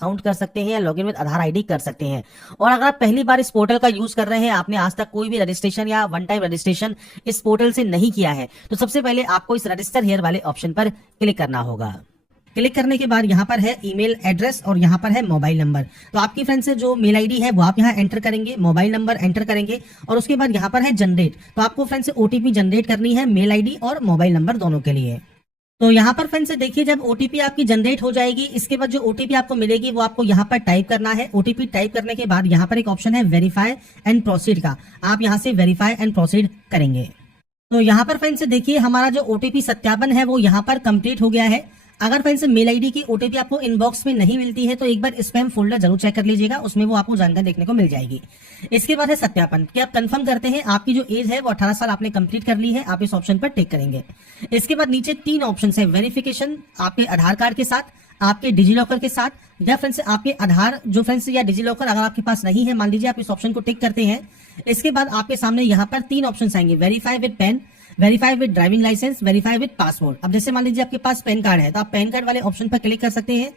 Account कर सकते हैं या लॉगिन विद आधार आईडी कर सकते हैं। और अगर आप पहली बार इस पोर्टल का यूज कर रहे हैं, आपने आज तक कोई भी रजिस्ट्रेशन या वन टाइम रजिस्ट्रेशन इस पोर्टल से नहीं किया है, तो सबसे पहले आपको इस रजिस्टर हियर वाले ऑप्शन पर क्लिक करना होगा। क्लिक करने के बाद यहाँ पर है ईमेल एड्रेस और यहाँ पर है मोबाइल नंबर। तो आपकी फ्रेंड से जो मेल आईडी है वो आप यहाँ एंटर करेंगे, मोबाइल नंबर एंटर करेंगे और उसके बाद यहाँ पर है जनरेट। तो आपको फ्रेंड से ओटीपी जनरेट करनी है मेल आईडी और मोबाइल नंबर दोनों के लिए। तो यहाँ पर फ्रेंड से देखिए, जब ओटीपी आपकी जनरेट हो जाएगी, इसके बाद जो ओटीपी आपको मिलेगी वो आपको यहाँ पर टाइप करना है। ओटीपी टाइप करने के बाद यहाँ पर एक ऑप्शन है वेरीफाई एंड प्रोसीड का, आप यहाँ से वेरीफाई एंड प्रोसीड करेंगे। तो यहाँ पर फ्रेंड से देखिए, हमारा जो ओटीपी सत्यापन है वो यहाँ पर कंप्लीट हो गया है। अगर फ्रेंड्स मेल आईडी की ओटीपी आपको इनबॉक्स में नहीं मिलती है तो एक बार स्पैम फोल्डर जरूर चेक कर लीजिएगा, उसमें वो आपको जानकारी देखने को मिल जाएगी। इसके बाद है सत्यापन, कि आप कंफर्म करते हैं आपकी जो एज है वो 18 साल आपने कंप्लीट कर ली है, आप इस ऑप्शन पर टिक करेंगे। इसके बाद नीचे 3 ऑप्शन है, वेरिफिकेशन आपके आधार कार्ड के साथ, आपके डिजी लॉकर के साथ, या फ्रेंड्स आपके आधार जो फ्रेंड्स या डिजी लॉकर अगर आपके पास नहीं है, मान लीजिए आप इस ऑप्शन को टिक करते हैं। इसके बाद आपके सामने यहाँ पर 3 ऑप्शन आएंगे, verify with PAN, verify with driving licence, verify with passport. अब जैसे मान लीजिए आपके पास पैन कार्ड है तो आप पैन कार्ड वाले ऑप्शन पर क्लिक कर सकते हैं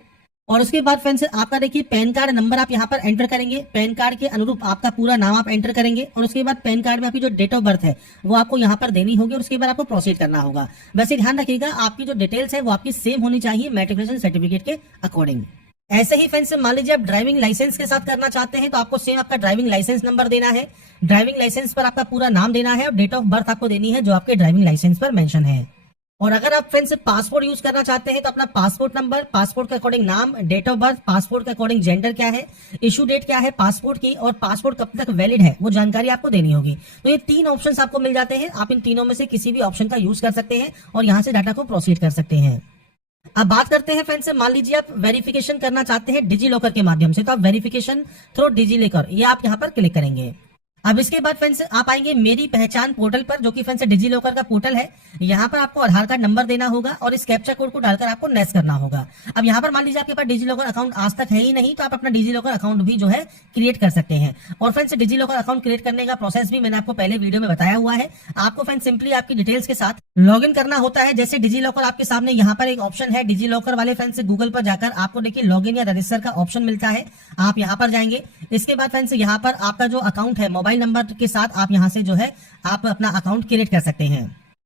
और उसके बाद फ्रेंड्स आपका देखिए पैन कार्ड नंबर आप यहाँ पर एंटर करेंगे, पैन कार्ड के अनुरूप आपका पूरा नाम आप एंटर करेंगे और उसके बाद पैन कार्ड में आपकी जो डेट ऑफ बर्थ है वो आपको यहाँ पर देनी होगी और उसके बाद आपको प्रोसीड करना होगा। वैसे ध्यान रखिएगा आपकी जो डिटेल्स है वो आपकी सेम होनी चाहिए मैट्रिकुलेशन सर्टिफिकेट के अकॉर्डिंग। ऐसे ही फ्रेंड्स मान लीजिए आप ड्राइविंग लाइसेंस के साथ करना चाहते हैं तो आपको सेम आपका ड्राइविंग लाइसेंस नंबर देना है, ड्राइविंग लाइसेंस पर आपका पूरा नाम देना है और डेट ऑफ बर्थ आपको देनी है जो आपके ड्राइविंग लाइसेंस पर मेंशन है। और अगर आप फ्रेंड्स पासपोर्ट यूज करना चाहते हैं तो अपना पासपोर्ट नंबर, पासपोर्ट के अकॉर्डिंग नाम, डेट ऑफ बर्थ, पासपोर्ट के अकॉर्डिंग जेंडर क्या है, इशू डेट क्या है पासपोर्ट की और पासपोर्ट कब तक वैलिड है वो जानकारी आपको देनी होगी। तो ये 3 ऑप्शंस आपको मिल जाते हैं, आप इन तीनों में से किसी भी ऑप्शन का यूज कर सकते हैं और यहाँ से डाटा को प्रोसीड कर सकते हैं। अब बात करते हैं फ्रेंड्स, मान लीजिए आप वेरिफिकेशन करना चाहते हैं डिजी लॉकर के माध्यम से, तो आप वेरिफिकेशन थ्रू डिजी लॉकर ये आप यहाँ पर क्लिक करेंगे। अब इसके बाद फ्रेंड्स आप आएंगे मेरी पहचान पोर्टल पर, जो कि फ्रेंड्स डिजी लॉकर का पोर्टल है। यहाँ पर आपको आधार कार्ड नंबर देना होगा और इस कैप्चा कोड को डालकर आपको नेक्स्ट करना होगा। अब यहाँ पर मान लीजिए आपके पास डिजी लॉकर अकाउंट आज तक है ही नहीं तो आप अपना डिजी लॉकर अकाउंट भी जो है क्रिएट कर सकते हैं। और friends digi locker account create करने का प्रोसेस भी मैंने आपको पहले वीडियो में बताया हुआ है। आपको फ्रेंड्स सिंपली आपकी डिटेल्स के साथ लॉग इन करना होता है। जैसे डिजी लॉकर आपके सामने यहाँ पर एक ऑप्शन है, डिजी लॉकर वाले फ्रेंड्स गूगल पर जाकर आपको देखिए लॉग इन या रजिस्टर का ऑप्शन मिलता है, आप यहाँ पर जाएंगे। इसके बाद फ्रेंड्स यहाँ पर आपका जो अकाउंट है मोबाइल नंबर के साथ आप यहाँ से जो है आप अपना अकाउंट क्रिएट कर सकते हैं।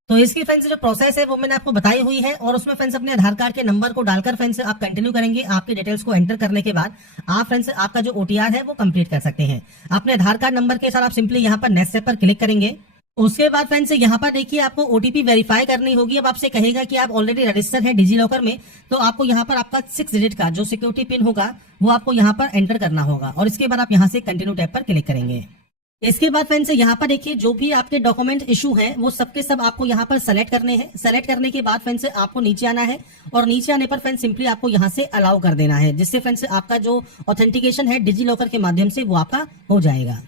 तो इसकी फ्रेंड्स जो प्रोसेस है वो मैंने आपको बताई हुई है और उसमें फ्रेंड्स अपने आधार कार्ड के नंबर को डालकर फ्रेंड्स आप कंटिन्यू करेंगे। आपके डिटेल्स को एंटर करने के बाद आप फ्रेंड्स आपका जो ओटीआर है वो कंप्लीट कर सकते हैं। अपने आधार कार्ड नंबर के साथ आप सिंपली यहाँ पर नेक्स्ट स्टेप पर क्लिक करेंगे। उसके बाद फ्रेंड्स यहाँ पर देखिए आपको ओटीपी वेरीफाई करनी होगी। अब आपसे कहेगा कि आप ऑलरेडी रजिस्टर है डिजी लॉकर में, तो आपको यहाँ पर आपका 6 डिजिट का जो सिक्योरिटी पिन होगा वो आपको यहाँ पर एंटर करना होगा और इसके बाद आप यहाँ से कंटिन्यू टैब पर क्लिक करेंगे। इसके बाद फ्रेंड्स यहाँ पर देखिए जो भी आपके डॉक्यूमेंट इशू हैं वो सबके सब आपको यहाँ पर सेलेक्ट करने हैं। सेलेक्ट करने के बाद फ्रेंड्स आपको नीचे आना है और नीचे आने पर फ्रेंड्स सिंपली आपको यहाँ से अलाउ कर देना है, जिससे फ्रेंड्स आपका जो ऑथेंटिकेशन है डिजी लॉकर के माध्यम से वो आपका हो जाएगा।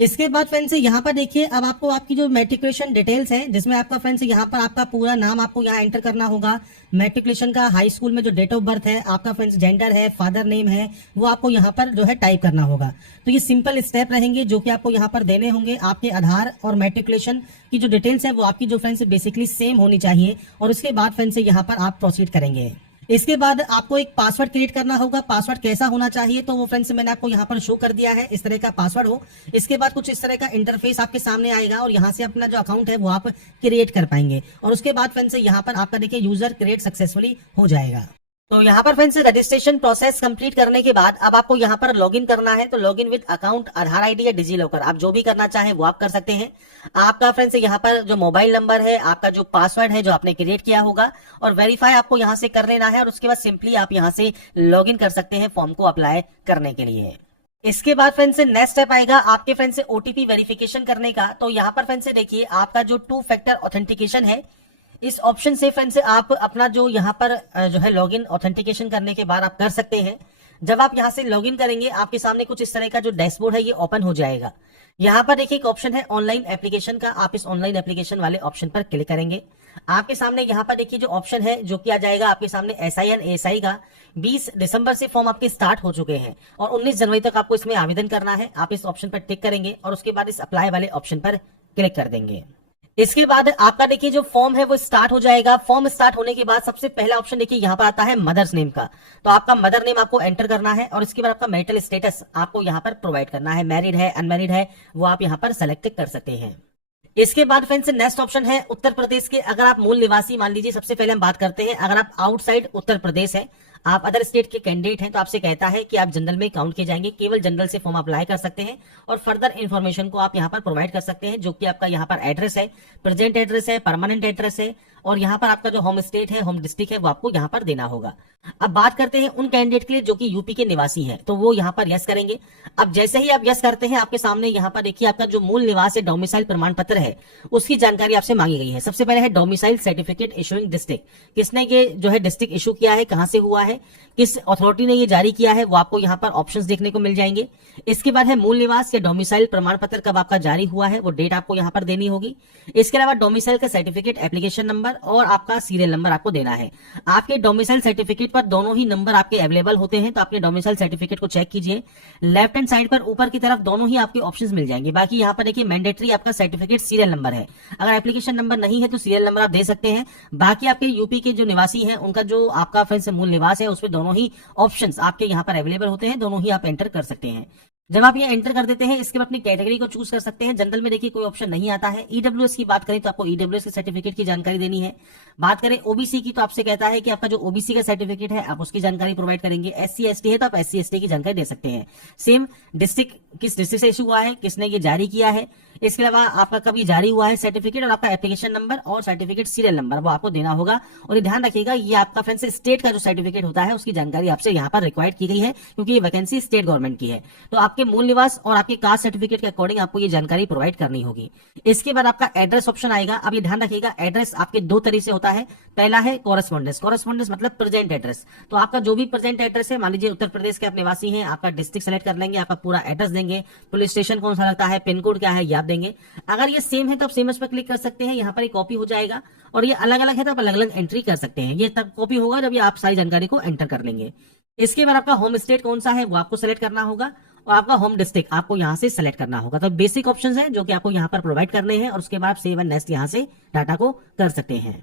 इसके बाद फ्रेंड्स यहाँ पर देखिए अब आपको आपकी जो मैट्रिकुलेशन डिटेल्स है, जिसमें आपका फ्रेंड्स यहाँ पर आपका पूरा नाम आपको यहाँ एंटर करना होगा, मैट्रिकुलेशन का हाई स्कूल में जो डेट ऑफ बर्थ है, आपका फ्रेंड्स जेंडर है, फादर नेम है, वो आपको यहाँ पर जो है टाइप करना होगा। तो ये सिंपल स्टेप रहेंगे जो कि आपको यहाँ पर देने होंगे। आपके आधार और मैट्रिकुलेशन की जो डिटेल्स है वो आपकी जो फ्रेंड्स बेसिकली सेम होनी चाहिए और उसके बाद फ्रेंड्स यहाँ पर आप प्रोसीड करेंगे। इसके बाद आपको एक पासवर्ड क्रिएट करना होगा। पासवर्ड कैसा होना चाहिए तो वो फ्रेंड्स मैंने आपको यहाँ पर शो कर दिया है, इस तरह का पासवर्ड हो। इसके बाद कुछ इस तरह का इंटरफेस आपके सामने आएगा और यहाँ से अपना जो अकाउंट है वो आप क्रिएट कर पाएंगे और उसके बाद फ्रेंड्स यहाँ पर आपका देखिए यूजर क्रिएट सक्सेसफुली हो जाएगा। तो यहाँ पर फ्रेंड्स रजिस्ट्रेशन प्रोसेस कंप्लीट करने के बाद अब आपको यहाँ पर लॉगिन करना है। तो login with account, Aadhaar ID या डिजी लॉकर, आप जो भी करना चाहें वो आप कर सकते हैं। आपका फ्रेंड्स यहाँ पर जो मोबाइल नंबर है, आपका जो पासवर्ड है जो आपने क्रिएट किया होगा और वेरीफाई आपको यहाँ से कर लेना है और उसके बाद सिंपली आप यहाँ से लॉगिन कर सकते हैं फॉर्म को अप्लाई करने के लिए। इसके बाद फ्रेंड्स से नेक्स्ट स्टेप आएगा आपके फ्रेंड्स से ओटीपी वेरिफिकेशन करने का। तो यहाँ पर फ्रेंड्स से देखिए आपका जो 2 फैक्टर ऑथेंटिकेशन है, इस ऑप्शन से फ्रेंड्स आप अपना जो यहाँ पर जो है लॉगिन ऑथेंटिकेशन करने के बाद आप कर सकते हैं। जब आप यहाँ से लॉगिन करेंगे आपके सामने कुछ इस तरह का जो डैशबोर्ड है ये ओपन हो जाएगा। यहाँ पर देखिए एक ऑप्शन है ऑनलाइन एप्लीकेशन का, आप इस ऑनलाइन एप्लीकेशन वाले ऑप्शन पर क्लिक करेंगे। आपके सामने यहाँ पर देखिए जो ऑप्शन है जो कि आ जाएगा आपके सामने SIN ASI का। 20 दिसंबर से फॉर्म आपके स्टार्ट हो चुके हैं और 19 जनवरी तक आपको इसमें आवेदन करना है। आप इस ऑप्शन पर टिक करेंगे और उसके बाद इस अप्लाई वाले ऑप्शन पर क्लिक कर देंगे। इसके बाद आपका देखिए जो फॉर्म है वो स्टार्ट हो जाएगा। फॉर्म स्टार्ट होने के बाद सबसे पहला ऑप्शन देखिए यहाँ पर आता है मदर्स नेम का। तो आपका मदर नेम आपको एंटर करना है और इसके बाद आपका मैरिटल स्टेटस आपको यहाँ पर प्रोवाइड करना है, मैरिड है अनमैरिड है वो आप यहाँ पर सेलेक्ट कर सकते हैं। इसके बाद फ्रेंड्स नेक्स्ट ऑप्शन है उत्तर प्रदेश के। अगर आप मूल निवासी मान लीजिए, सबसे पहले हम बात करते हैं, अगर आप आउटसाइड उत्तर प्रदेश है, आप अदर स्टेट के कैंडिडेट हैं, तो आपसे कहता है कि आप जनरल में काउंट किए जाएंगे, केवल जनरल से फॉर्म अप्लाई कर सकते हैं और फर्दर इन्फॉर्मेशन को आप यहाँ पर प्रोवाइड कर सकते हैं, जो कि आपका यहाँ पर एड्रेस है, प्रेजेंट एड्रेस है, परमानेंट एड्रेस है और यहाँ पर आपका जो होम स्टेट है, होम डिस्ट्रिक्ट है, वो आपको यहाँ पर देना होगा। अब बात करते हैं उन कैंडिडेट के लिए जो कि यूपी के निवासी हैं, तो वो यहाँ पर यस करेंगे। अब जैसे ही आप यस करते हैं, आपके सामने यहाँ पर देखिए आपका जो मूल निवास है, डोमिसाइल प्रमाण पत्र है, उसकी जानकारी आपसे मांगी गई है। सबसे पहले है डोमिसाइल सर्टिफिकेट इशूइंग डिस्ट्रिक्ट, किसने ये जो है डिस्ट्रिक्ट इशू किया है, कहां से हुआ है, किस अथॉरिटी ने ये जारी किया है, वो आपको यहाँ पर ऑप्शंस देखने को मिल जाएंगे। इसके बाद है मूल निवास या डोमिसाइल प्रमाण पत्र कब आपका जारी हुआ है, वो डेट आपको यहाँ पर देनी होगी। इसके अलावा डोमिसाइल का सर्टिफिकेट एप्लीकेशन नंबर और आपका सीरियल नंबर आपको देना है। आपके डोमिसाइल सर्टिफिकेट पर दोनों ही नंबर आपके अवेलेबल होते हैं, तो आपके डोमिसाइल सर्टिफिकेट को चेक कीजिए। लेफ्ट हैंड साइड पर ऊपर की तरफ दोनों ही आपके ऑप्शंस मिल जाएंगे। बाकी यहाँ पर देखिए मैंडेटरी आपका सर्टिफिकेट सीरियल नंबर है, अगर एप्लीकेशन नंबर नहीं है तो सीरियल नंबर आप दे सकते हैं। बाकी आपके यूपी के जो निवासी हैं उनका जो आपका फ्रेंड्स मूल निवास है, उसमें दोनों ही ऑप्शंस आपके यहाँ पर अवेलेबल होते हैं, दोनों ही आप एंटर कर सकते हैं। जब आप ये एंटर कर देते हैं, इसके बाद अपनी कैटेगरी को चूज कर सकते हैं। जनरल में देखिए कोई ऑप्शन नहीं आता है। ईडब्ल्यूएस की बात करें तो आपको ईडब्ल्यूएस के सर्टिफिकेट की जानकारी देनी है। बात करें ओबीसी की तो आपसे कहता है कि आपका जो ओबीसी का सर्टिफिकेट है आप उसकी जानकारी प्रोवाइड करेंगे। एससी एसटी है तो आप एससी एसटी की जानकारी दे सकते हैं। सेम डिस्ट्रिक्ट, किस डिस्ट्रिक्ट से इशू हुआ है, किसने ये जारी किया है, इसके अलावा आपका कभी जारी हुआ है सर्टिफिकेट और आपका एप्लीकेशन नंबर और सर्टिफिकेट सीरियल नंबर वो आपको देना होगा। और ये ध्यान रखिएगा, ये आपका फ्रेंड्स स्टेट का जो सर्टिफिकेट होता है उसकी जानकारी आपसे यहाँ पर रिक्वायर्ड की गई है, क्योंकि ये वैकेंसी स्टेट गवर्नमेंट की है। तो आपके मूल निवास और आपके कास्ट सर्टिफिकेट के अकॉर्डिंग आपको ये जानकारी प्रोवाइड करनी होगी। इसके बाद आपका एड्रेस ऑप्शन आएगा। अब ये ध्यान रखिएगा, एड्रेस आपके दो तरीके से होता है। पहला है कॉरेस्पॉन्डेंस। कॉरेस्पॉन्डेंस मतलब प्रेजेंट एड्रेस। तो आपका जो भी प्रेजेंट एड्रेस है, मान लीजिए उत्तर प्रदेश के आप निवासी हैं, आपका डिस्ट्रिक्ट सेलेक्ट कर लेंगे, आपका पूरा एड्रेस देंगे, पुलिस स्टेशन कौन सा लगता है, पिन कोड क्या है, ये आप देंगे। अगर ये सेम है तो आप सेम पर क्लिक कर सकते हैं, यहाँ पर एक कॉपी हो जाएगा। और ये अलग अलग है तो आप अलग अलग एंट्री कर सकते हैं। ये तब कॉपी होगा जब ये आप सारी जानकारी को एंटर कर लेंगे। इसके बाद आपका होम स्टेट कौन सा है वो आपको सेलेक्ट करना होगा और आपका होम डिस्ट्रिक्ट आपको यहाँ से सेलेक्ट करना होगा। तो बेसिक ऑप्शंस हैं जो कि आपको यहाँ पर प्रोवाइड करने हैं और उसके बाद सेव एंड नेक्स्ट यहाँ से डाटा को कर सकते हैं।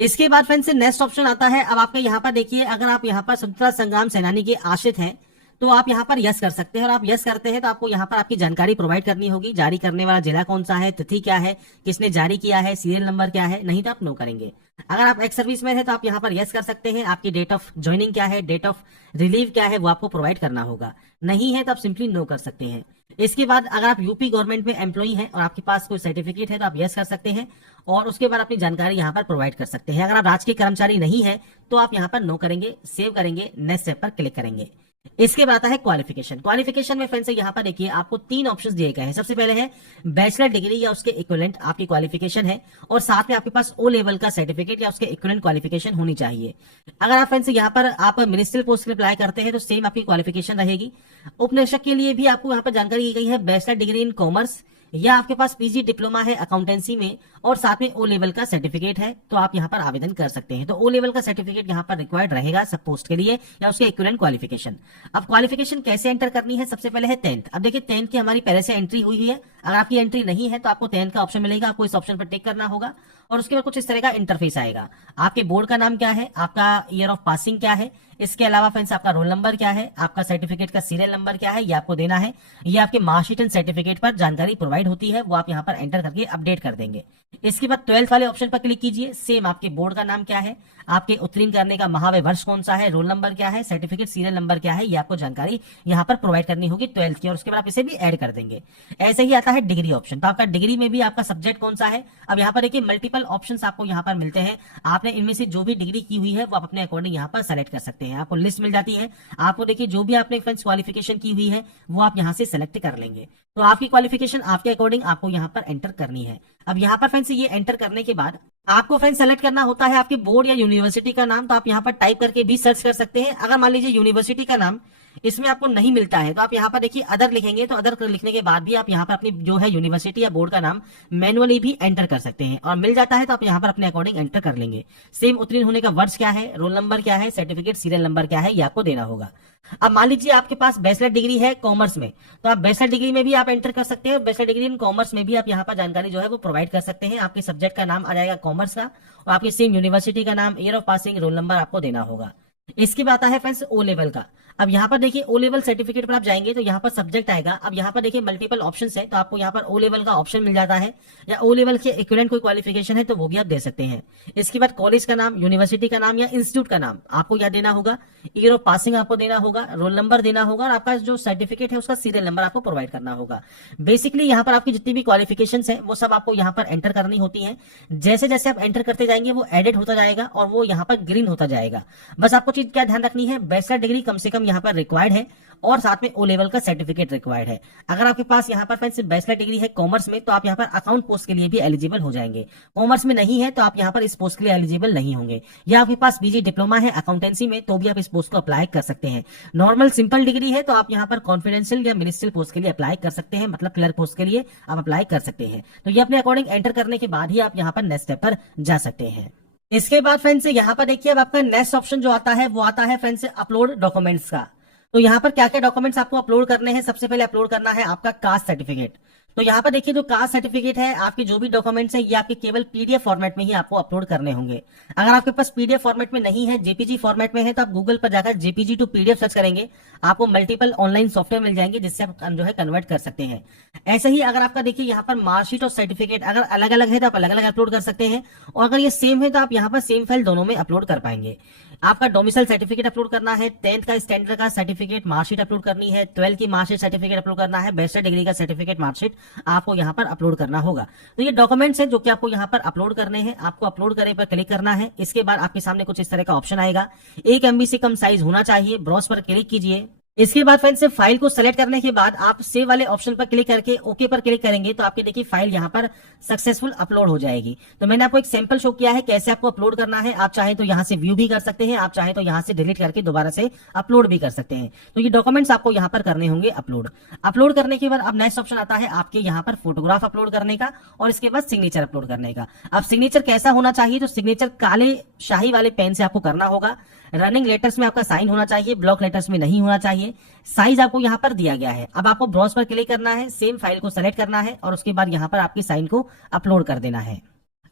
इसके बाद फ्रेंड्स नेक्स्ट ऑप्शन आता है। अब आपके यहाँ पर देखिए, अगर आप यहाँ पर स्वतंत्रता संग्राम सेनानी के आश्रित हैं तो आप यहाँ पर यस कर सकते हैं। और आप यस करते हैं तो आपको यहाँ पर आपकी जानकारी प्रोवाइड करनी होगी। जारी करने वाला जिला कौन सा है, तिथि क्या है, किसने जारी किया है, सीरियल नंबर क्या है, नहीं तो आप नो करेंगे। अगर आप एक्स सर्विस में है तो आप यहाँ पर यस कर सकते हैं। आपकी डेट ऑफ ज्वाइनिंग क्या है, डेट ऑफ रिलीव क्या है, वो आपको प्रोवाइड करना होगा। नहीं है तो आप सिंपली नो कर सकते हैं। इसके बाद अगर आप यूपी गवर्नमेंट में एम्प्लॉई हैं और आपके पास कोई सर्टिफिकेट है तो आप यस कर सकते हैं और उसके बाद अपनी जानकारी यहाँ पर प्रोवाइड कर सकते हैं। अगर आप राजकीय कर्मचारी नहीं है तो आप यहाँ पर नो करेंगे, सेव करेंगे, नेक्स्ट स्टेप पर क्लिक करेंगे। इसके बाद आता है क्वालिफिकेशन। क्वालिफिकेशन में फ्रेंड्स यहाँ पर देखिए आपको तीन ऑप्शंस दिए गए हैं। सबसे पहले है बैचलर डिग्री या उसके इक्विवेलेंट आपकी क्वालिफिकेशन है और साथ में आपके पास ओ लेवल का सर्टिफिकेट या उसके इक्विवेलेंट क्वालिफिकेशन होनी चाहिए। अगर आप फ्रेंड्स यहाँ पर आप मिनिस्ट्रियल पोस्ट के लिए अप्लाई करते हैं तो सेम आपकी क्वालिफिकेशन रहेगी। उपनिरीक्षक के लिए भी आपको यहाँ पर जानकारी दी गई है, बैचलर डिग्री इन कॉमर्स या आपके पास पीजी डिप्लोमा है अकाउंटेंसी में और साथ में ओ लेवल का सर्टिफिकेट है तो आप यहाँ पर आवेदन कर सकते हैं। तो ओ लेवल का सर्टिफिकेट यहाँ पर रिक्वायर्ड रहेगा सब पोस्ट के लिए या उसके इक्विवेलेंट क्वालिफिकेशन। अब क्वालिफिकेशन कैसे एंटर करनी है, सबसे पहले है 10th। अब देखिए 10th की हमारी पहले से एंट्री हुई है। अगर आपकी एंट्री नहीं है तो आपको 10th का ऑप्शन मिलेगा, आपको इस ऑप्शन पर टिक करना होगा और उसके बाद कुछ इस तरह का इंटरफेस आएगा। आपके बोर्ड का नाम क्या है, आपका ईयर ऑफ पासिंग क्या है, इसके अलावा फ्रेंड्स आपका रोल नंबर क्या है, आपका सर्टिफिकेट का सीरियल नंबर क्या है, ये आपको देना है। ये आपके मार्कशीट एंड सर्टिफिकेट पर जानकारी प्रोवाइड होती है, वो आप यहाँ पर एंटर करके अपडेट कर देंगे। इसके बाद 12th वाले ऑप्शन पर क्लिक कीजिए। सेम आपके बोर्ड का नाम क्या है, आपके उत्तीर्ण करने का महाव्य वर्ष कौन सा है, रोल नंबर क्या है, सर्टिफिकेट सीरियल नंबर क्या है, ये आपको जानकारी यहाँ पर प्रोवाइड करनी होगी 12th की और उसके बाद आप इसे भी ऐड कर देंगे। ऐसे ही आता है डिग्री ऑप्शन। तो आपका डिग्री में भी आपका सब्जेक्ट कौन सा है। अब यहाँ पर देखिए मल्टीपल ऑप्शंस आपको यहाँ पर मिलते हैं। आपने इनमें से जो भी डिग्री की हुई है वो आप अपने अकॉर्डिंग यहाँ पर सेलेक्ट कर सकते हैं। आपको लिस्ट मिल जाती है। आपको देखिए जो भी आपने फ्रेंड्स क्वालिफिकेशन की हुई है वो आप यहाँ से सेलेक्ट कर लेंगे। तो आपकी क्वालिफिकेशन आपके अकॉर्डिंग आपको यहाँ पर एंटर करनी है। अब यहाँ पर फ्रेंड्स ये एंटर करने के बाद आपको फ्रेंड्स सेलेक्ट करना होता है आपके बोर्ड या यूनिवर्सिटी का नाम। तो आप यहाँ पर टाइप करके भी सर्च कर सकते हैं। अगर मान लीजिए यूनिवर्सिटी का नाम इसमें आपको नहीं मिलता है तो आप यहाँ पर देखिए अदर लिखेंगे, तो अदर लिखने के बाद भी आप यहाँ पर अपनी जो है यूनिवर्सिटी या बोर्ड का नाम मैनुअली भी एंटर कर सकते हैं और मिल जाता है तो आप यहाँ पर अपने अकॉर्डिंग एंटर कर लेंगे। सेम उत्तीर्ण होने का वर्ष क्या है, रोल नंबर क्या है, सर्टिफिकेट सीरियल नंबर क्या है, ये आपको देना होगा। अब मान लीजिए आपके पास बैचलर डिग्री है कॉमर्स में, तो आप बैचलर डिग्री में भी आप एंटर कर सकते हैं, बैचलर डिग्री इन कॉमर्स में भी आप यहाँ पर जानकारी जो है वो प्रोवाइड कर सकते हैं। आपके सब्जेक्ट का नाम आ जाएगा कॉमर्स का, और आपकी सेम यूनिवर्सिटी का नाम, year of passing, roll number आपको देना होगा। इसके बाद आता है फ्रेंड्स ओ लेवल का। अब यहाँ पर देखिए ओ लेवल सर्टिफिकेट पर आप जाएंगे तो यहाँ पर सब्जेक्ट आएगा। अब यहाँ पर देखिए मल्टीपल ऑप्शंस है, तो आपको यहाँ पर ओ लेवल का ऑप्शन मिल जाता है, या ओ लेवल के इक्विवेलेंट कोई क्वालिफिकेशन है तो वो भी आप दे सकते हैं। इसके बाद कॉलेज का नाम, यूनिवर्सिटी का नाम या इंस्टीट्यूट का नाम आपको यहाँ देना होगा, ईयर ऑफ पासिंग आपको देना होगा, रोल नंबर देना होगा, और आपका जो सर्टिफिकेट है उसका सीरियल नंबर आपको प्रोवाइड करना होगा। बेसिकली यहाँ पर आपकी जितनी भी क्वालिफिकेशन है वो सब आपको यहाँ पर एंटर करनी होती है। जैसे जैसे आप एंटर करते जाएंगे वो एडिट होता जाएगा और वो यहाँ पर ग्रीन होता जाएगा। बस आपको चीज क्या ध्यान रखनी है, बैचलर डिग्री कम से कम यहाँ पर रिक्वायर्ड है और साथ में ओ लेवल का सर्टिफिकेट रिक्वायर्ड है। अगर आपके पास यहाँ पर फ्रेंड्स बैचलर डिग्री है कॉमर्स में तो आप यहाँ पर अकाउंट पोस्ट के लिए भी एलिजिबल हो जाएंगे। कॉमर्स में नहीं है तो आप यहाँ पर इस पोस्ट के लिए एलिजिबल नहीं होंगे। या आपके पास पीजी डिप्लोमा है अकाउंटेंसी में तो भी आप इस पोस्ट को अप्लाई कर सकते हैं। नॉर्मल सिंपल डिग्री है तो आप यहाँ पर कॉन्फिडेंशियल या मिनिस्ट्रियल पोस्ट के लिए अप्लाई कर सकते हैं, मतलब क्लर्क पोस्ट के लिए आप अप्लाई कर सकते हैं। तो ये अपने अकॉर्डिंग एंटर करने के बाद ही आप यहाँ पर नेक्स्ट स्टेप पर जा सकते हैं। इसके बाद फ्रेंड्स यहाँ पर देखिए अब आपका नेक्स्ट ऑप्शन जो आता है वो आता है फ्रेंड्स अपलोड डॉक्यूमेंट्स का। तो यहाँ पर क्या क्या डॉक्यूमेंट्स आपको अपलोड करने हैं, सबसे पहले अपलोड करना है आपका कास्ट सर्टिफिकेट। तो यहाँ पर देखिए जो कास्ट सर्टिफिकेट है, आपके जो भी डॉक्यूमेंट्स हैं ये आपके केवल पीडीएफ फॉर्मेट में ही आपको अपलोड करने होंगे। अगर आपके पास पीडीएफ फॉर्मेट में नहीं है, जेपीजी फॉर्मेट में है, तो आप गूगल पर जाकर जेपीजी टू पीडीएफ सर्च करेंगे, आपको मल्टीपल ऑनलाइन सॉफ्टवेयर मिल जाएंगे जिससे आप जो है कन्वर्ट कर सकते हैं। ऐसे ही अगर आपका देखिए यहाँ पर मार्कशीट और सर्टिफिकेट अगर अलग अलग है तो आप अलग अलग अपलोड कर सकते हैं, और अगर ये सेम है तो आप यहाँ पर सेम फाइल दोनों में अपलोड कर पाएंगे। आपका डोमिसाइल सर्टिफिकेट अपलोड करना है, 10th का स्टैंडर्ड का सर्टिफिकेट मार्कशीट अपलोड करनी है, 12th की मार्कशीट सर्टिफिकेट अपलोड करना है, बैचलर डिग्री का सर्टिफिकेट मार्कशीट आपको यहाँ पर अपलोड करना होगा। तो ये डॉक्यूमेंट्स हैं जो कि आपको यहाँ पर अपलोड करने हैं। आपको अपलोड करे पर क्लिक करना है। इसके बाद आपके सामने कुछ इस तरह का ऑप्शन आएगा, 1 MB से कम साइज होना चाहिए, ब्राउज पर क्लिक कीजिए। इसके बाद फ्रेंड्स फाइल को सेलेक्ट करने के बाद आप सेव वाले ऑप्शन पर क्लिक करके ओके पर क्लिक करेंगे तो आपकी देखिए फाइल यहाँ पर सक्सेसफुल अपलोड हो जाएगी। तो मैंने आपको एक सैंपल शो किया है कैसे आपको अपलोड करना है। आप चाहे तो यहाँ से व्यू भी कर सकते हैं, आप चाहे तो यहाँ से डिलीट करके दोबारा से अपलोड भी कर सकते हैं। तो ये डॉक्यूमेंट्स आपको यहाँ पर करने होंगे अपलोड। अपलोड करने के बाद अब नेक्स्ट ऑप्शन आता है आपके यहाँ पर फोटोग्राफ अपलोड करने का और इसके बाद सिग्नेचर अपलोड करने का। अब सिग्नेचर कैसा होना चाहिए, तो सिग्नेचर काले शाही वाले पेन से आपको करना होगा। रनिंग लेटर्स में आपका साइन होना चाहिए, ब्लॉक लेटर्स में नहीं होना चाहिए। साइज आपको यहाँ पर दिया गया है। अब आपको ब्राउज पर क्लिक करना है, सेम फाइल को सेलेक्ट करना है और उसके बाद यहाँ पर आपकी साइन को अपलोड कर देना है।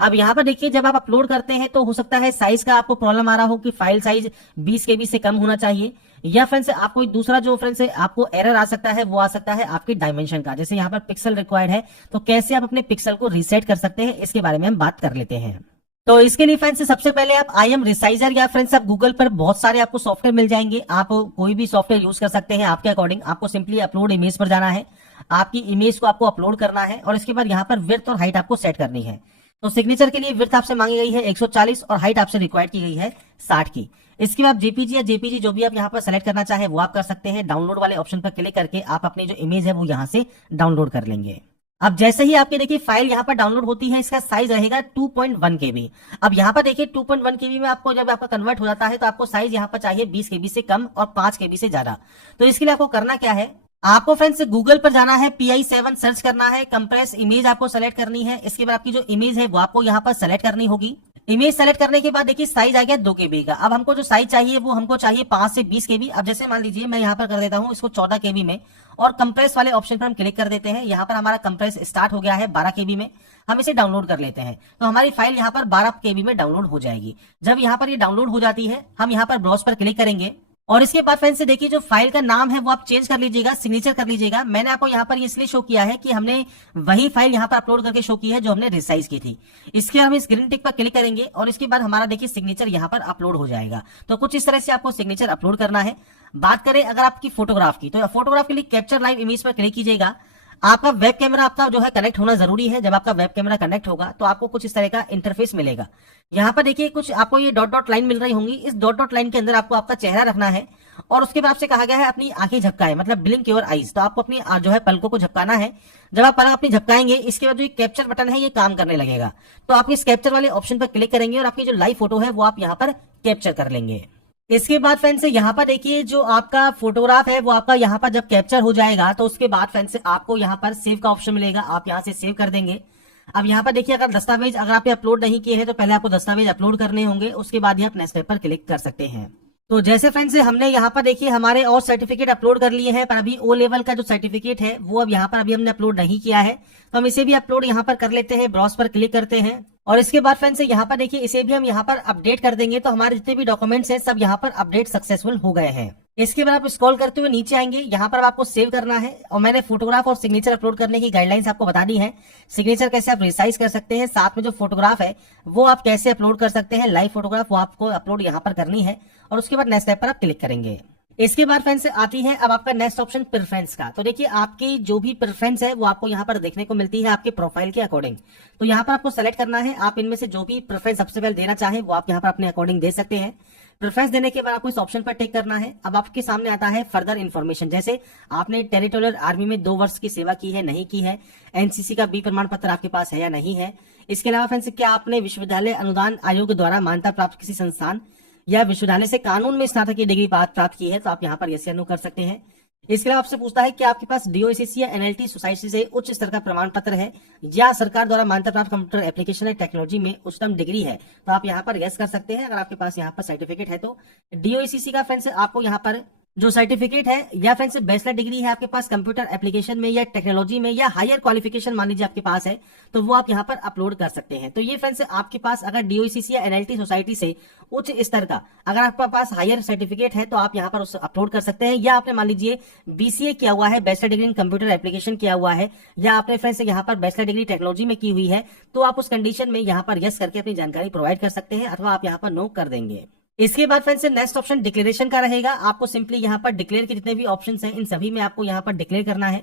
अब यहाँ पर देखिए जब आप अपलोड करते हैं तो हो सकता है साइज का आपको प्रॉब्लम आ रहा हो कि फाइल साइज 20 KB से कम होना चाहिए, या फ्रेंड्स आपको दूसरा जो फ्रेंड्स आपको एरर आ सकता है वो आ सकता है आपके डायमेंशन का। जैसे यहाँ पर पिक्सल रिक्वायर्ड है तो कैसे आप अपने पिक्सल को रीसेट कर सकते हैं इसके बारे में हम बात कर लेते हैं। तो इसके लिए फ्रेंड्स सबसे पहले आप IM रिसाइजर या फ्रेंड्स आप गूगल पर बहुत सारे आपको सॉफ्टवेयर मिल जाएंगे, आप कोई भी सॉफ्टवेयर यूज कर सकते हैं आपके अकॉर्डिंग। आपको सिंपली अपलोड इमेज पर जाना है, आपकी इमेज को आपको अपलोड करना है और इसके बाद यहाँ पर विड्थ और हाइट आपको सेट करनी है। तो सिग्नेचर के लिए विड्थ आपसे मांगी गई है 140 और हाइट आपसे रिक्वायर्ड की गई है 60 की। इसके बाद जेपीजी या जेपीजी जो भी आप यहाँ पर सेलेक्ट करना चाहे वो आप कर सकते हैं। डाउनलोड वाले ऑप्शन पर क्लिक करके आप अपनी जो इमेज है वो यहाँ से डाउनलोड कर लेंगे। अब जैसे ही आपके देखिए फाइल यहाँ पर डाउनलोड होती है इसका साइज रहेगा 2.1 KB। अब यहाँ पर देखिए 2.1 KB में आपको जब आपका कन्वर्ट हो जाता है तो आपको साइज यहाँ पर चाहिए 20 KB से कम और 5 KB से ज्यादा। तो इसके लिए आपको करना क्या है, आपको फ्रेंड्स गूगल पर जाना है, PI7 सर्च करना है, कंप्रेस इमेज आपको सेलेक्ट करनी है। इसके बाद आपकी जो इमेज है वो आपको यहाँ पर सेलेक्ट करनी होगी। इमेज सेलेक्ट करने के बाद देखिए साइज आ गया 2 KB का। अब हमको जो साइज चाहिए वो हमको चाहिए 5 से 20 KB। अब जैसे मान लीजिए मैं यहाँ पर कर देता हूँ इसको 14 KB में और कंप्रेस वाले ऑप्शन पर हम क्लिक कर देते हैं। यहाँ पर हमारा कंप्रेस स्टार्ट हो गया है 12 KB में। हम इसे डाउनलोड कर लेते हैं तो हमारी फाइल यहाँ पर 12 KB में डाउनलोड हो जाएगी। जब यहाँ पर ये डाउनलोड हो जाती है हम यहाँ पर ब्राउज पर क्लिक करेंगे और इसके बाद फ्रेंड्स देखिए जो फाइल का नाम है वो आप चेंज कर लीजिएगा, सिग्नेचर कर लीजिएगा। मैंने आपको यहाँ पर इसलिए शो किया है कि हमने वही फाइल यहाँ पर अपलोड करके शो की है जो हमने रिसाइज की थी। इसके बाद हम इस ग्रीन टिक पर क्लिक करेंगे और इसके बाद हमारा देखिए सिग्नेचर यहाँ पर अपलोड हो जाएगा। तो कुछ इस तरह से आपको सिग्नेचर अपलोड करना है। बात करें अगर आपकी फोटोग्राफ की, तो फोटोग्राफ के लिए कैप्चर लाइव इमेज पर क्लिक कीजिएगा। आपका वेब कैमरा आपका जो है कनेक्ट होना जरूरी है। जब आपका वेब कैमरा कनेक्ट होगा तो आपको कुछ इस तरह का इंटरफेस मिलेगा। यहाँ पर देखिए कुछ आपको ये डॉट डॉट लाइन मिल रही होंगी। इस डॉट डॉट लाइन के अंदर आपको आपका चेहरा रखना है और उसके बाद आपसे कहा गया है अपनी आंखें झपकाएं, मतलब ब्लिंक योर आईज। तो आपको अपनी जो है पलकों को झपकाना है। जब आप पलक अपनी झपकाएंगे इसके बाद जो कैप्चर बटन है ये काम करने लगेगा। तो आप इस कैप्चर वाले ऑप्शन पर क्लिक करेंगे और आपकी जो लाइव फोटो है वो आप यहाँ पर कैप्चर कर लेंगे। इसके बाद फ्रेंड्स यहाँ पर देखिए जो आपका फोटोग्राफ है वो आपका यहाँ पर जब कैप्चर हो जाएगा तो उसके बाद फ्रेंड्स आपको यहाँ पर सेव का ऑप्शन मिलेगा, आप यहाँ से सेव कर देंगे। अब यहाँ पर देखिए अगर दस्तावेज अगर आपने अपलोड नहीं किए हैं तो पहले आपको दस्तावेज अपलोड करने होंगे, उसके बाद ही आप नेक्स्ट स्टेप पर क्लिक कर सकते हैं। तो जैसे फ्रेंड्स हमने यहाँ पर देखिए हमारे और सर्टिफिकेट अपलोड कर लिए हैं, पर अभी ओ लेवल का जो सर्टिफिकेट है वो अब यहाँ पर अभी हमने अपलोड नहीं किया है, तो हम इसे भी अपलोड यहाँ पर कर लेते हैं। ब्राउज पर क्लिक करते हैं और इसके बाद फ्रेंड्स यहाँ पर देखिए इसे भी हम यहाँ पर अपडेट कर देंगे, तो हमारे जितने भी डॉक्यूमेंट्स हैं सब यहाँ पर अपडेट सक्सेसफुल हो गए हैं। इसके बाद आप स्क्रॉल करते हुए नीचे आएंगे, यहाँ पर आपको सेव करना है और मैंने फोटोग्राफ और सिग्नेचर अपलोड करने की गाइडलाइंस आपको बता दी है। सिग्नेचर कैसे आप रिसाइज कर सकते हैं, साथ में जो फोटोग्राफ है वो आप कैसे अपलोड कर सकते हैं, लाइव फोटोग्राफ वो आपको अपलोड यहाँ पर करनी है और उसके बाद नेक्स्ट स्टेप पर आप क्लिक करेंगे। इसके बाद फ्रेंड्स आती है अब आपका नेक्स्ट ऑप्शन प्रेफरेंस का। तो देखिए आपकी जो भी प्रेफरेंस है वो आपको यहाँ पर देखने को मिलती है आपके प्रोफाइल के अकॉर्डिंग। तो यहाँ पर आपको सेलेक्ट करना है, आप इनमें से जो भी प्रेफरेंस सबसे पहले देना चाहें वो आप यहाँ पर अपने अकॉर्डिंग दे सकते हैं। प्रेफरेंस देने के बाद आपको इस ऑप्शन पर टिक करना है। अब आपके सामने आता है फर्दर इन्फॉर्मेशन, जैसे आपने टेरिटोरियल आर्मी में 2 वर्ष की सेवा की है नहीं की है, एनसीसी का बी प्रमाण पत्र आपके पास है या नहीं है। इसके अलावा फ्रेंड्स क्या आपने विश्वविद्यालय अनुदान आयोग द्वारा मान्यता प्राप्त किसी संस्थान या विश्वविद्यालय से कानून में स्नातक की डिग्री प्राप्त की है, तो आप यहाँ पर यस या नो कर सकते हैं। इसके अलावा आपसे पूछता है कि आपके पास डीओएसीसी या एनएलटी सोसाइटी से उच्च स्तर का प्रमाण पत्र है या सरकार द्वारा मान्यता प्राप्त कंप्यूटर एप्लीकेशन या टेक्नोलॉजी में उच्चतम डिग्री है, तो आप यहाँ पर यस कर सकते हैं। अगर आपके पास यहाँ पर सर्टिफिकेट है तो डीओएसीसी का फ्रेंड्स आपको यहाँ पर जो सर्टिफिकेट है या फ्रेंड्स बैचलर डिग्री है आपके पास कंप्यूटर एप्लीकेशन में या टेक्नोलॉजी में या हायर क्वालिफिकेशन मान लीजिए आपके पास है, तो वो आप यहाँ पर अपलोड कर सकते हैं। तो ये फ्रेंड्स आपके पास अगर डीओसीसी या एनएलटी सोसाइटी से उच्च स्तर का अगर आपके पास हायर सर्टिफिकेट है तो आप यहाँ पर उसे अपलोड कर सकते हैं। या आपने मान लीजिए बीसीए किया हुआ है, bachelor degree in computer application किया हुआ है, या आपने फ्रेंड्स यहाँ पर बैचलर डिग्री टेक्नोलॉजी में की हुई है, तो आप उस कंडीशन में यहाँ पर यस करके अपनी जानकारी प्रोवाइड कर सकते हैं, अथवा आप यहाँ पर नो कर देंगे। इसके बाद फ्रेंड्स नेक्स्ट ऑप्शन डिक्लेरेशन का रहेगा। आपको सिंपली यहाँ पर डिक्लेयर के जितने भी ऑप्शंस हैं इन सभी में आपको यहाँ पर डिक्लेयर करना है।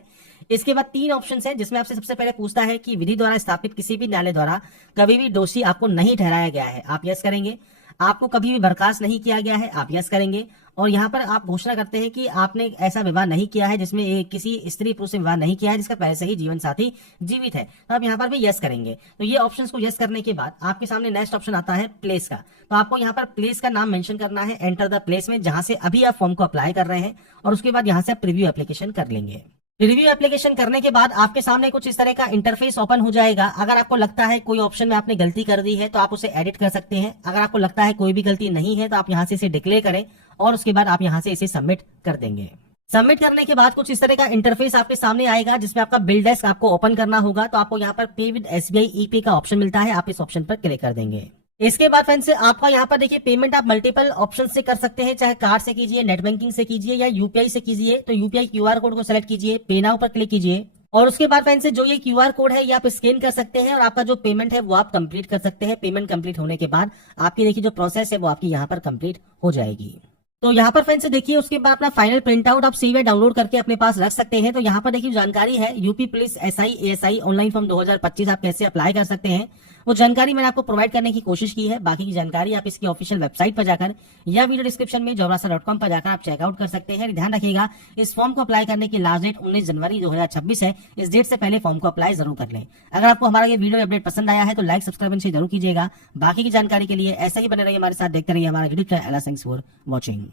इसके बाद 3 ऑप्शंस हैं जिसमें आपसे सबसे पहले पूछता है कि विधि द्वारा स्थापित किसी भी न्यायालय द्वारा कभी भी दोषी आपको नहीं ठहराया गया है, आप यस करेंगे। आपको कभी भी बर्खास्त नहीं किया गया है, आप यस करेंगे। और यहाँ पर आप घोषणा करते हैं कि आपने ऐसा विवाह नहीं किया है जिसमें किसी स्त्री पुरुष से विवाह नहीं किया है जिसका पहले से ही जीवन साथी जीवित है, तो आप यहाँ पर भी यस करेंगे। तो ये ऑप्शंस को यस करने के बाद आपके सामने नेक्स्ट ऑप्शन आता है प्लेस का। तो आपको यहाँ पर प्लेस का नाम मेंशन करना है, एंटर द प्लेस में जहां से अभी आप फॉर्म को अप्लाई कर रहे हैं, और उसके बाद यहाँ से आप प्रीव्यू एप्लीकेशन कर लेंगे। रिव्यू एप्लीकेशन करने के बाद आपके सामने कुछ इस तरह का इंटरफेस ओपन हो जाएगा। अगर आपको लगता है कोई ऑप्शन में आपने गलती कर दी है तो आप उसे एडिट कर सकते हैं। अगर आपको लगता है कोई भी गलती नहीं है तो आप यहाँ से इसे डिक्लेयर करें और उसके बाद आप यहाँ से इसे सबमिट कर देंगे। सबमिट करने के बाद कुछ इस तरह का इंटरफेस आपके सामने आएगा जिसमें आपका बिल डेस्क आपको ओपन करना होगा। तो आपको यहाँ पर पे विद एसबीआई ईपे का ऑप्शन मिलता है, आप इस ऑप्शन पर क्लिक कर देंगे। इसके बाद फ्रेंड्स आपका यहाँ पर देखिए पेमेंट आप मल्टीपल ऑप्शन से कर सकते हैं, चाहे कार्ड से कीजिए, नेट बैंकिंग से कीजिए या यूपीआई से कीजिए। तो यूपीआई क्यूआर कोड को सिलेक्ट कीजिए, पे नाउ पर क्लिक कीजिए और उसके बाद फ्रेंड्स जो ये क्यूआर कोड है ये आप स्कैन कर सकते हैं और आपका जो पेमेंट है वो आप कंप्लीट कर सकते हैं। पेमेंट कंप्लीट होने के बाद आपकी देखिए जो प्रोसेस है वो आपकी यहाँ पर कंप्लीट हो जाएगी। तो यहाँ पर फ्रेंड्स देखिए उसके बाद अपना फाइनल प्रिंट आउट आप सेव डाउनलोड करके अपने पास रख सकते हैं। तो यहाँ पर देखिए जानकारी है UP police SI ASI online form 2025 आप कैसे अप्लाई कर सकते हैं, वो जानकारी मैंने आपको प्रोवाइड करने की कोशिश की है। बाकी की जानकारी आप इसकी ऑफिशियल वेबसाइट पर जाकर या वीडियो डिस्क्रिप्शन में jobrasa.com पर जाकर आप चेकआउट कर सकते हैं। ध्यान रखिएगा इस फॉर्म को अप्लाई करने की लास्ट डेट 19 जनवरी 2026 है। इस डेट से पहले फॉर्म को अप्लाई जरूर कर लें। अगर आपको हमारा ये वीडियो अपडेट पसंद आया है तो लाइक सब्सक्राइब जरूर कीजिएगा। बाकी की जानकारी के लिए ऐसा ही बने रहिए हमारे साथ, देखते रहिए हमारा YouTube channel. Thanks for watching.